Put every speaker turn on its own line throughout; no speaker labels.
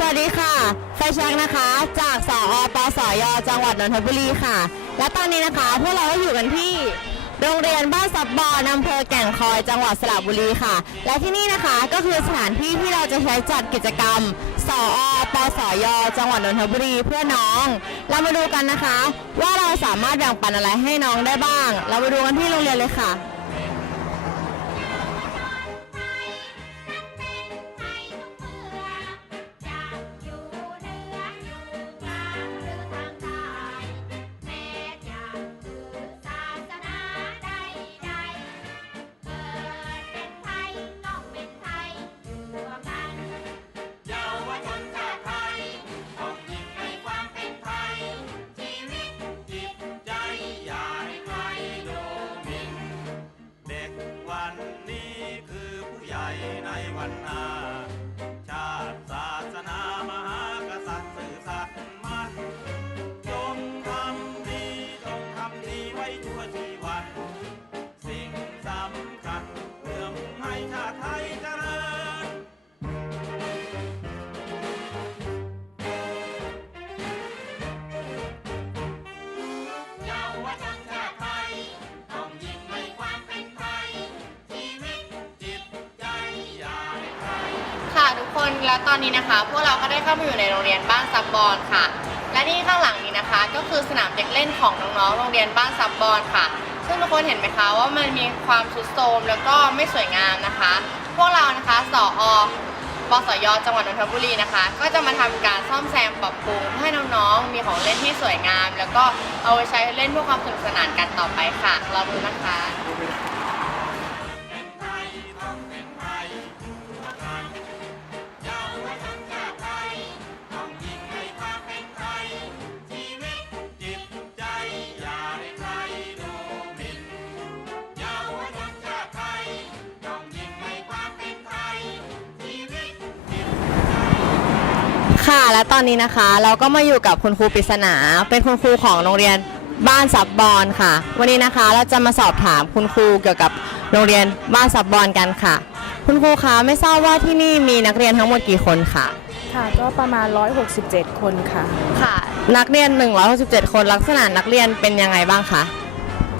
สวัสดีค่ะ ไฟแช็กนะคะ จากสอปสยจังหวัดนนทบุรีค่ะ และตอนนี้นะคะ พวกเราก็อยู่กันที่โรงเรียนบ้านซับบอนอำเภอแก่งคอยจังหวัดสระบุรีค่ะ และที่นี่นะคะก็คือสถานที่ที่เราจะใช้จัดกิจกรรมสอปสยจังหวัดนนทบุรีเพื่อน้อง เรามาดูกันนะคะ ว่าเราสามารถแบ่งปันอะไรให้น้องได้บ้าง เรามาดูกันที่โรงเรียนเลยค่ะ
วันหน้า คน
และตอนนี้นะคะ พวกเราก็ได้เข้ามาอยู่ในโรงเรียนบ้านซับบอนค่ะ และที่ข้างหลังนี้นะคะ ก็คือสนามเด็กเล่นของน้องๆโรงเรียนบ้านซับบอนค่ะ ซึ่งทุกคนเห็นไหมคะว่ามันมีความทรุดโทรมแล้วก็ไม่สวยงามนะคะ พวกเรานะคะสออปสยจังหวัดนนทบุรีนะคะ ก็จะมาทำการซ่อมแซมปรับปรุงให้น้องๆมีของเล่นที่สวยงาม แล้วก็เอาไว้ใช้เล่นเพื่อความสนุกสนานกันต่อไปค่ะรอดูนะคะ ค่ะ และตอนนี้นะคะ เราก็มาอยู่กับคุณครูปริศนา เป็นคุณครูของโรงเรียนบ้านซับบอนค่ะ วันนี้นะคะเราจะมาสอบถามคุณครูเกี่ยวกับโรงเรียนบ้านซับบอนกันค่ะ คุณครูคะไม่ทราบว่าที่นี่มีนักเรียนทั้งหมดกี่คนค่ะ
ค่ะ ก็ประมาณ 167 คนค่ะ
ค่ะ นักเรียน 167 คนลักษณะนักเรียนเป็นยังไงบ้างคะ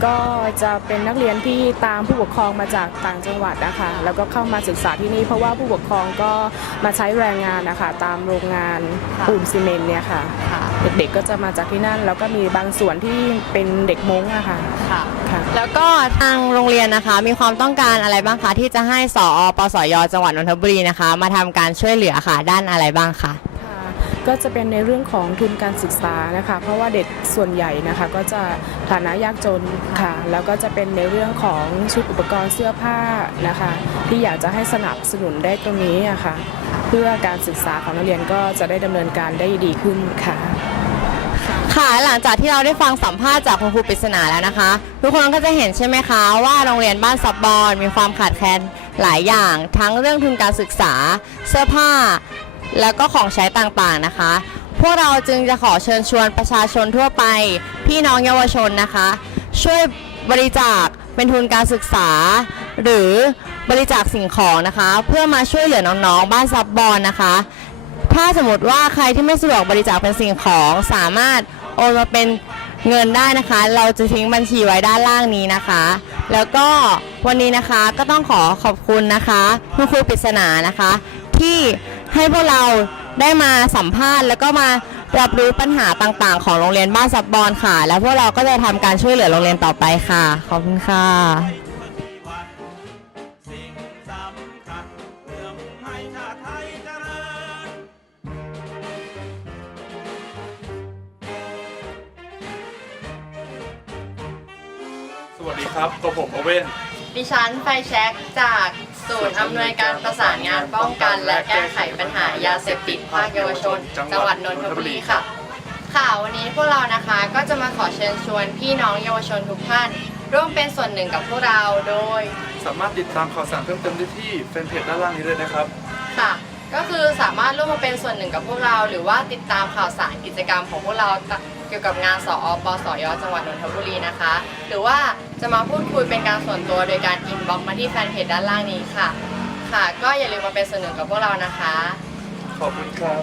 ก็จะเป็นนักเรียนที่ตามผู้ปกครองมาจากต่างจังหวัดนะคะแล้วก็เข้ามาศึกษาที่นี่เพราะว่าผู้ปกครองก็มาใช้แรงงานนะคะตามโรงงาน
ค่ะ
ปูนซีเมนต์เนี่ยค่ะ
ค่ะ
เด็กๆก็จะมาจากที่นั่น แล้วก็มีบางส่วนที่เป็นเด็กม้งอะค่ะ
ค่ะ
ค่ะ
แล้วก็ทางโรงเรียนนะคะ มีความต้องการอะไรบ้างคะที่จะให้สอปสยจังหวัดนนทบุรีนะคะ มาทำการช่วยเหลือค่ะ ด้านอะไรบ้างคะ
ค่ะ ก็จะเป็นในเรื่องของทุนการศึกษานะคะ เพราะว่าเด็กส่วนใหญ่นะคะ ก็จะฐานะยากจนค่ะ แล้วก็จะเป็นในเรื่องของชุดอุปกรณ์เสื้อผ้านะคะ ที่อยากจะให้สนับสนุนได้ตรงนี้อะค่ะ เพื่อการศึกษาของนักเรียนก็จะได้ดำเนินการได้ดีขึ้นค่ะ
ค่ะหลังจากที่เราได้ฟังสัมภาษณ์จากคุณครูปริศนาแล้วนะคะ ทุกคนก็จะเห็นใช่ไหมคะ ว่าโรงเรียนบ้านซับบอนมีความขาดแคลนหลายอย่าง ทั้งเรื่องทุนการศึกษา เสื้อผ้า แล้วก็ของใช้ต่างๆนะคะ พวกเราจึงจะขอเชิญชวนประชาชนทั่วไป พี่น้องเยาวชนนะคะ ช่วยบริจาคเป็นทุนการศึกษา หรือบริจาคสิ่งของนะคะ เพื่อมาช่วยเหลือน้องๆ บ้านซับบอนนะคะ ถ้าสมมติว่าใครที่ไม่สะดวกบริจาคเป็นสิ่งของสามารถโอนมาเป็นเงินได้นะคะ เราจะทิ้งบัญชีไว้ด้านล่างนี้นะคะ แล้วก็วันนี้นะคะก็ต้องขอขอบคุณนะคะคุณครูปริศนานะคะ ที่ ให้พวกเราได้มาสัมภาษณ์ แล้วก็มารับรู้ปัญหาต่างๆ ของโรงเรียนบ้านซับบอนค่ะ แล้วพวกเราก็จะทำการช่วยเหลือโรงเรียนต่อไปค่ะ ขอบคุณค่ะ
สิ่งสำคัญเพื่อมุ่งให้ชาติไทยเจริญ
สวัสดีครับกับผมโอเว่น
ดิฉันไฟแช็กจาก ศูนย์อำนวยการประสานงานป้องกัน และแก้ไขปัญหายาเสพติดภาคเยาวชน จังหวัดนนทบุรีค่ะ ค่ะวันนี้พวกเรานะคะก็จะมาขอเชิญชวนพี่น้องเยาวชนทุกท่าน ร่วมเป็นส่วนหนึ่งกับพวกเราโดย
สามารถติดตามข่าวสารเพิ่มเติมได้ที่แฟนเพจด้านล่างนี้เลยนะครับ
ค่ะ ก็คือสามารถร่วมมาเป็นส่วนหนึ่งกับพวกเรา หรือว่าติดตามข่าวสารกิจกรรมของพวกเรา เกี่ยวกับงานสอปสยจังหวัดนนทบุรีนะคะ หรือว่าจะมาพูดคุยเป็นการส่วนตัวโดยการอินบ็อกมาที่แฟนเพจด้านล่างนี้ค่ะ ค่ะ ก็อย่าลืมมาเป็นส่วนหนึ่งกับพวกเรานะคะ
ขอบคุณครับ